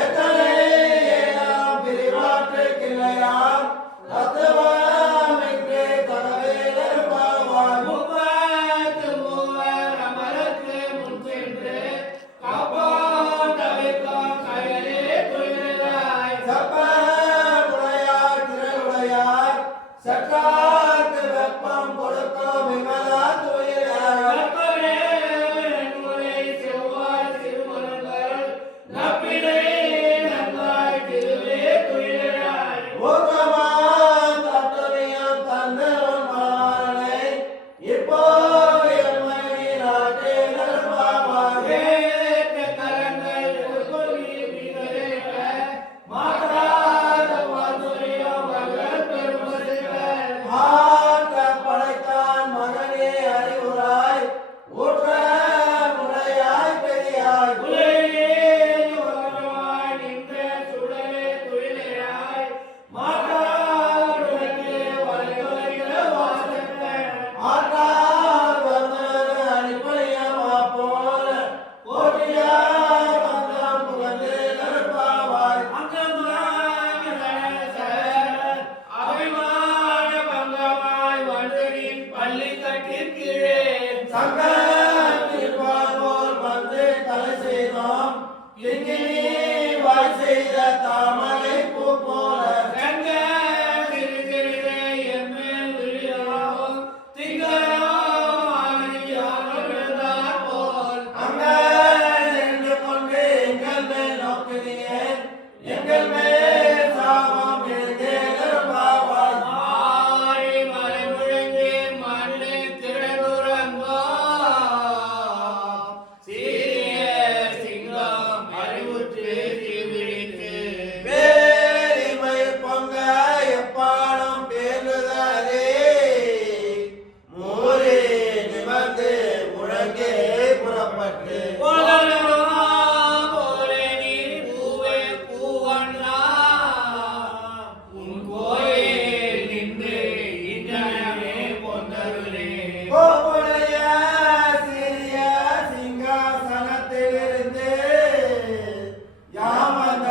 எத்தனை ஏழாம் பிரிவாற்று கிளையார் தத்துவமின்றே கதவேலர் பாவாய் முப்பத்து மூவர் அமரருக்கு முன் சென்று காப்பாற்றவைக்கும் கையிலே துயிலாய் சப்ப உடையார் திரளுடையார் சற்றார்க்கு வெப்பம் கொடுக்கும் விமலா துயிலாய் கற்பரே நன்முறை செவ்வாய் சிறுமலர்கள் நப்பினை நன்றாய் திருவே துயிலாய் ஊக்கமாம் தத்துவியம் தந்தவன் மாறனை இப்போ எம்மை நாட்டே நல்பாவாய் வேற்ற கரங்கள் கொல்லி விதரேக மாற்றாத வாதுரியம் வளர் பெருமசிவர் ஆற்ற படைத்தான் மகனே அறிவுராய் ஊற்ற முனையாய் பெரியாய் உலகிலே யுவகமாய் நின்ற சுடரே துயிலாய் மாற்றாடுனக்கு வளைவளைகிற வாசகன் ஆற்றார் வந்தன அடிப்படையமா போல போற்றியாய் வந்தம் புகழ்ந்து நல்பாவாய் அங்கமாய் கணசர் அபிமான பங்கமாய் வந்தனின் பள்ளி கட்டிற்கீழே சங்கத்திற்பால் போல் வந்து தலை செய்தோம் கிங்கினி வாய் செய்த தாமரை பூ போல கங்க திரு திரிதே எம்மேல் விழியாவும் திங்களாம் ஆனையானதார் போல் அங்க நின்று கொண்டு எங்கள் மேல் நோக்குகிறேன் எங்கள் மேல் சாபம் எழுந்தேன் பாவாய் ஆழி மலை முழங்கி மண்ணை திரளுறங்கோ சீரிய சிங்கம் அறிவுற்று தீவிழித்து வேலிமை பொங்க எப்பாடும் பேருதாரே மூரே நிமிர்ந்து முழங்கே புறப்பட்டு போலரோ போலே நீ பூவே பூவண்ணா உன் கோயில் நின்று இன்றனவே பொந்தருளே கோப்புடைய சிறிய சிங்காசனத்திலிருந்து யாமந்த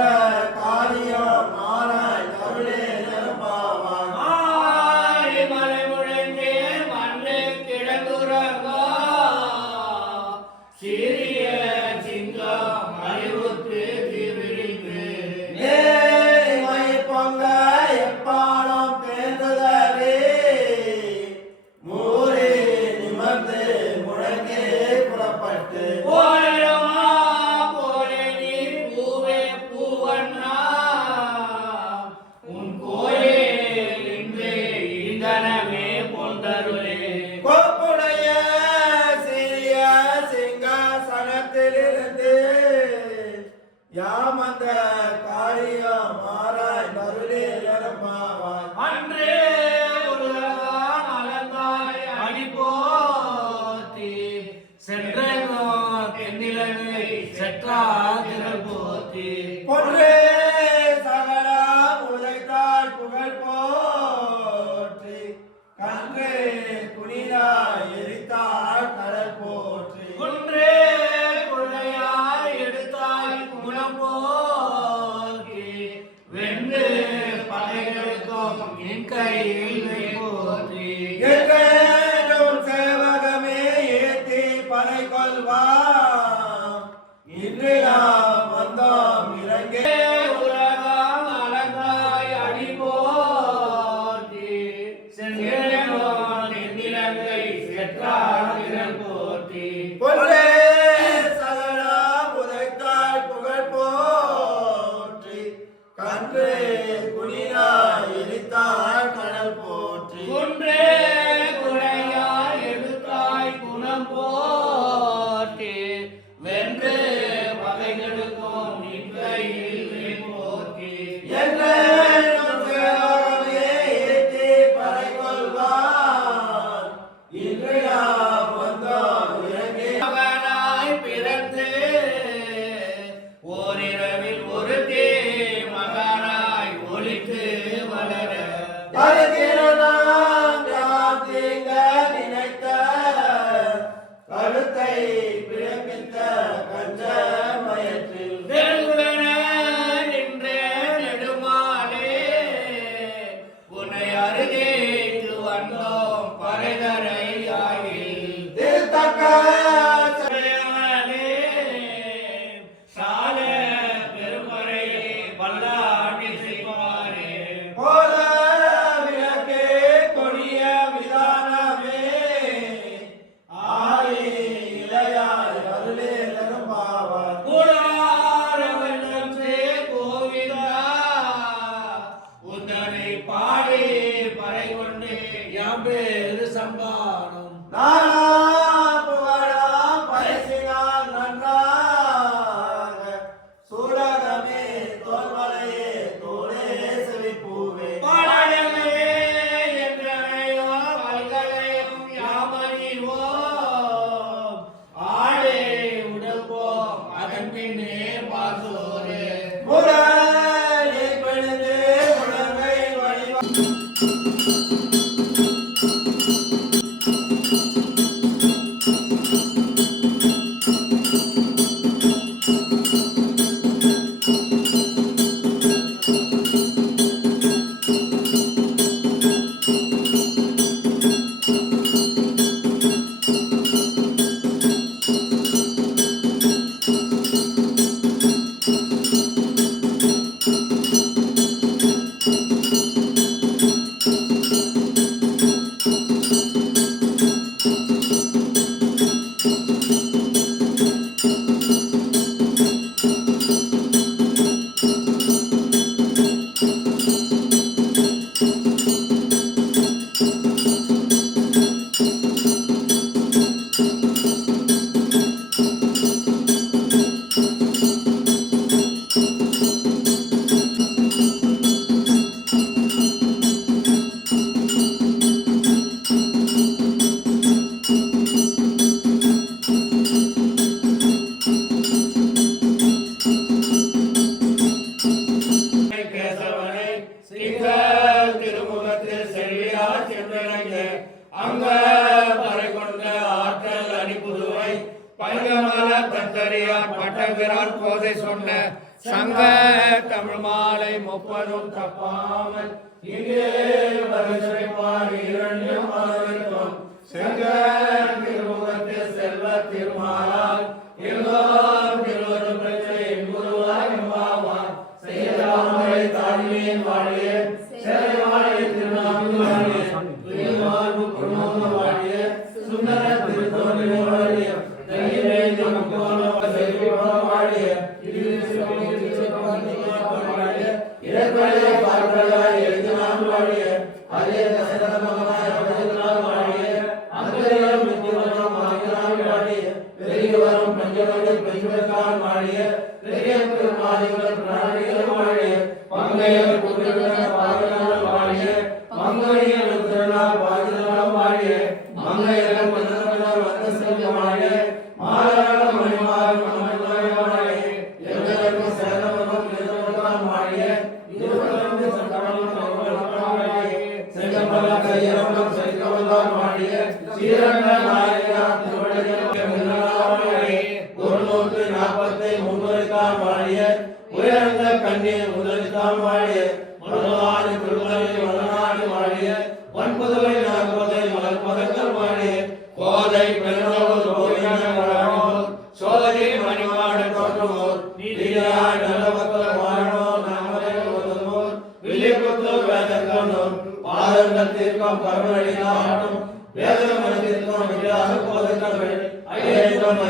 காரியம் மாறாய் அருளே நல்பாவாய் ஆழி மலை முழங்கே மண்ணு கிடந்துறங்கோ சிறிய சிங்கம் அறிவுற்று தீவிழித்து நேர்மை பொங்க எப்பாடும் பேர்ந்ததே மூரே நிமிர்ந்து முழங்கே புறப்பட்டு போலரோ போலே நீ பூவே பூவண்ணா உன் கோயில் நின்று இந்தனமே பொந்தருளே கோப்புடைய சிறிய சிங்காசனத்திலிருந்து யாமந்த காரியம் மாறாய் அருளே நல்பாவாய் அன்றே உலகான் அலந்தாய் அடி போத்தி சென்றோ தென்னிலங்கை செற்றாதிரல் போத்தி பொன்றே சகலா உழைத்தாள் புகழ் போற்றி கன்றே குனிரா எரித்தாள் கடல் போற்றி குன்றே குழையாய் எடுத்தாய் குணம் போக்கி வென்று பகைகளுக்கும் என் கையில் வை போற்றி எங்கேனும் சேவகமே ஏத்தி பனை கொள்வாம் இன்று நாம் வந்தோம் இறங்கே உலகம் அலந்தாய் அடி போற்றி சென்றோ தென்னிலங்கை செற்றாதிரல் போற்றி பொன்றே சகலா உதைத்தாள் புகழ் போற்றி கன்றே குனிரா எரித்தாள் கடல் போற்றி குன்றே குழையாய் எடுத்தாய் குணம் போற்றி வென்று பகைகளுக்கும் நின்ற அப்போது சொன்ன சங்க தமிழ் மாலை முப்பதும் தப்பாமல் இங்கே பரிசுரைப்பார் இரண்டும் மலர்க்கும் செங்க திருமுகத்தில் செல்வ திருமாலால் எல்லோரும் திருவரும் பிரச்சனை குருவாய் மாவான் செய்யாமலை தாழ்மையின் வாழிய சேவை வாழிய திருநாமி வாழிய துயர்வாழ்வு குருமோக வாழிய சுந்தர திருத்தோணி வாழிய தையிலே முக்கோணம் வாழிய இறக்கலையை பார்க்கலாய் எழுதினால் வாழிய அதே தசரத மகனாய் அவதினால் வாழிய அங்கரையும் நித்தியவனம் ஆகினால் வாழிய பெரியவரும் பஞ்சவர்கள் பெண்களுக்கால் வாழிய பெரிய பெருமாளிகள் பிராணிகள் வாழிய பங்கையர் புகழ்கள் பாதனால் வாழிய மங்கையர் ருத்ரனால் பாதினால் வாழிய மங்கையர் மன்னர்கள் வந்த செல்வ வாழிய மாறாக மணிமாறு மனமாய் வாழிய எங்களுக்கு சேரவனம் எதிர்வனம் வாழிய இருவரும் சட்டவனம் வாழிய செங்கமல கையவனம் செங்கமலம் வாழிய சீரங்க நாயகா திருவடிகள் வாழிய குருநூற்று 40 முன்னுரைத்தான் வாழிய உயர்ந்த கண்ணீர் முதலித்தான் வாழிய மனநாடு திருமலை மனநாடு வாழிய ஒன்பதுவை 40 மலர்பதங்கள் வாழிய கோதை பெருநோர் கோயிலார் சோதரி மணிமாடு தோற்றுமோர் நீதியாய் நல்லபக்தர் வாழோர் நாமரை உதவுவோர் வில்லிபுத்தூர் வேதக்கண்ணூர் பாதங்கள் தீர்க்கம் பரவழியாட்டும் வேதமனத்திற்கும் விழாக போதங்கள் ஐயகம்